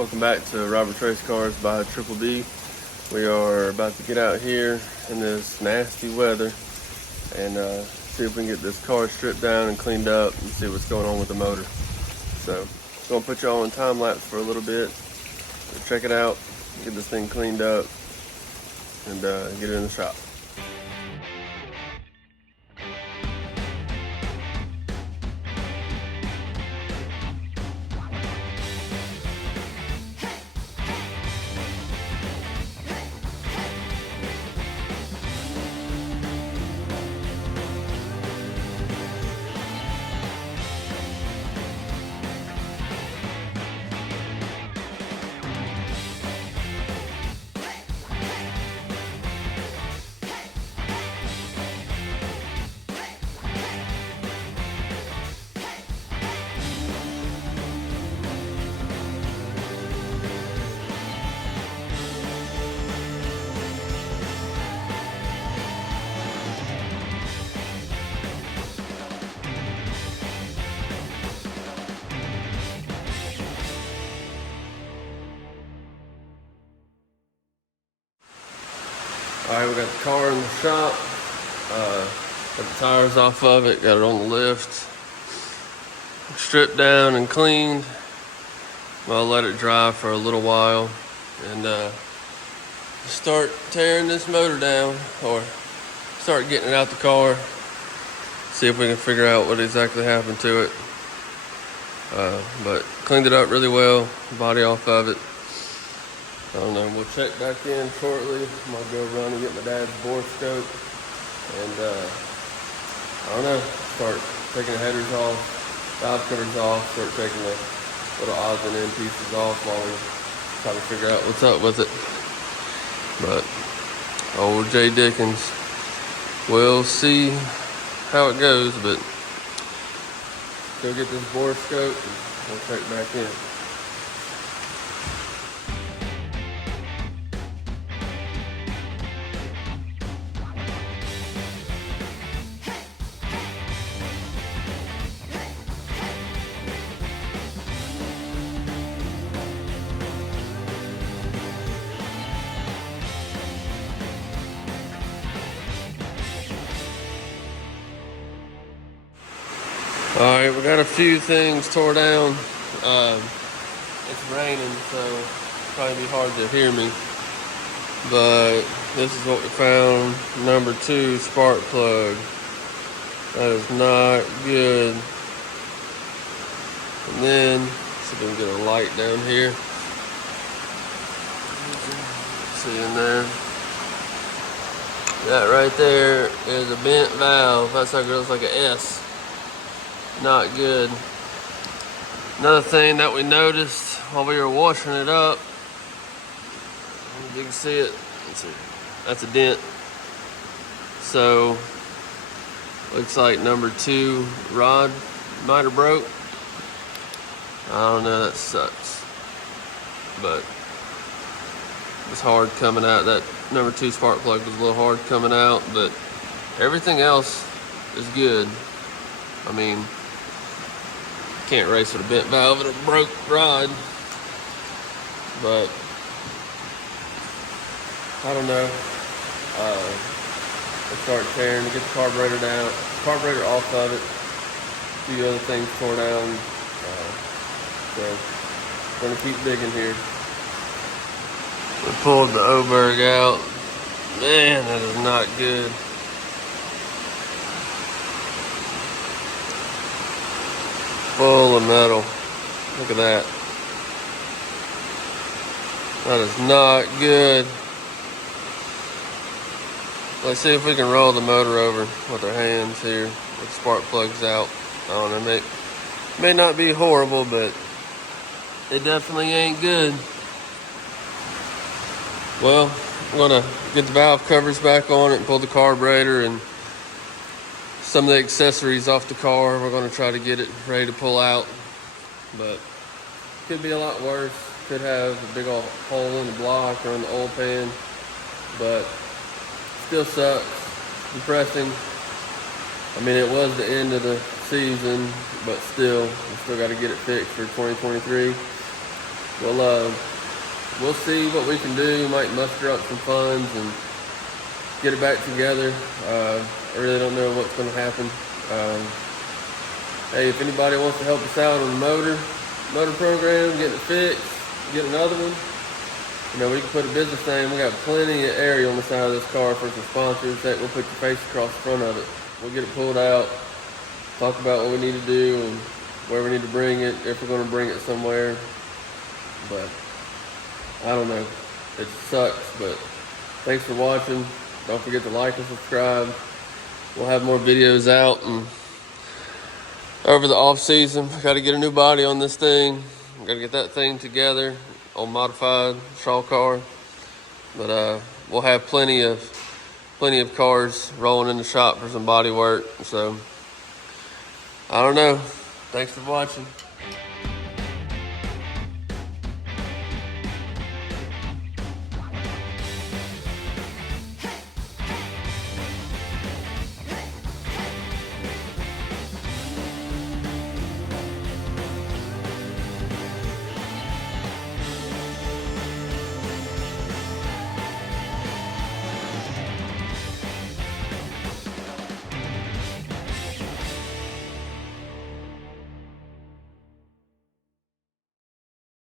Welcome back to Robert Race Cars by Triple D. We are about to get out here in this nasty weather and see if we can get this car stripped down and cleaned up and see what's going on with the motor. So, I'm going to put y'all on time lapse for a little bit. Check it out, get this thing cleaned up, and get it in the shop. Alright, we got the car in the shop, got the tires off of it, got it on the lift, stripped down and cleaned. I'll let it dry for a little while and start tearing this motor down, or start getting it out the car, see if we can figure out what exactly happened to it. But cleaned it up really well, body off of it. I don't know, we'll check back in shortly. I'm gonna go run and get my dad's bore scope and I don't know, start taking the headers off, valve covers off, start taking the little odds and end pieces off while we try to figure out what's up with it. But old Jay Dickens, we'll see how it goes, but go get this bore scope and we'll check back in. Alright, we got a few things tore down. It's raining, so it'll probably be hard to hear me. But this is what we found. Number 2 spark plug. That is not good. And then, see if we can get a light down here. See in there. That right there is a bent valve. That's like it looks like an S. Not good. Another thing that we noticed while we were washing it up, you can see it, let's see, that's a dent. So, looks like number 2 rod might have broke. I don't know, that sucks. But, it's hard coming out. That number 2 spark plug was a little hard coming out, but everything else is good. I mean, can't race with a bent valve and a broke rod, but I don't know. Let's start tearing to get the carburetor down, carburetor off of it. A few other things tore down, so gonna keep digging here. We pulled the Oberg out. Man, that is not good. Full of metal. Look at that. That is not good. Let's see if we can roll the motor over with our hands here with the spark plugs out. I don't know, may not be horrible, but it definitely ain't good. Well, I'm gonna get the valve covers back on it and pull the carburetor and some of the accessories off the car. We're gonna try to get it ready to pull out, but could be a lot worse. Could have a big old hole in the block or in the oil pan, but still sucks. Depressing. I mean, it was the end of the season, but still, we still got to get it fixed for 2023. we'll see what we can do. We might muster up some funds and get it back together. I really don't know what's going to happen. Hey, if anybody wants to help us out on the motor program, getting it fixed, get another one, we can put a business name. We got plenty of area on the side of this car for some sponsors that we'll put your face across the front of it. We'll get it pulled out, talk about what we need to do and where we need to bring it, if we're going to bring it somewhere. But I don't know. It sucks, but thanks for watching. Don't forget to like and subscribe. We'll have more videos out and over the off season. Got to get a new body on this thing. Got to get that thing together on modified Shaw car. But we'll have plenty of cars rolling in the shop for some body work. So I don't know. Thanks for watching.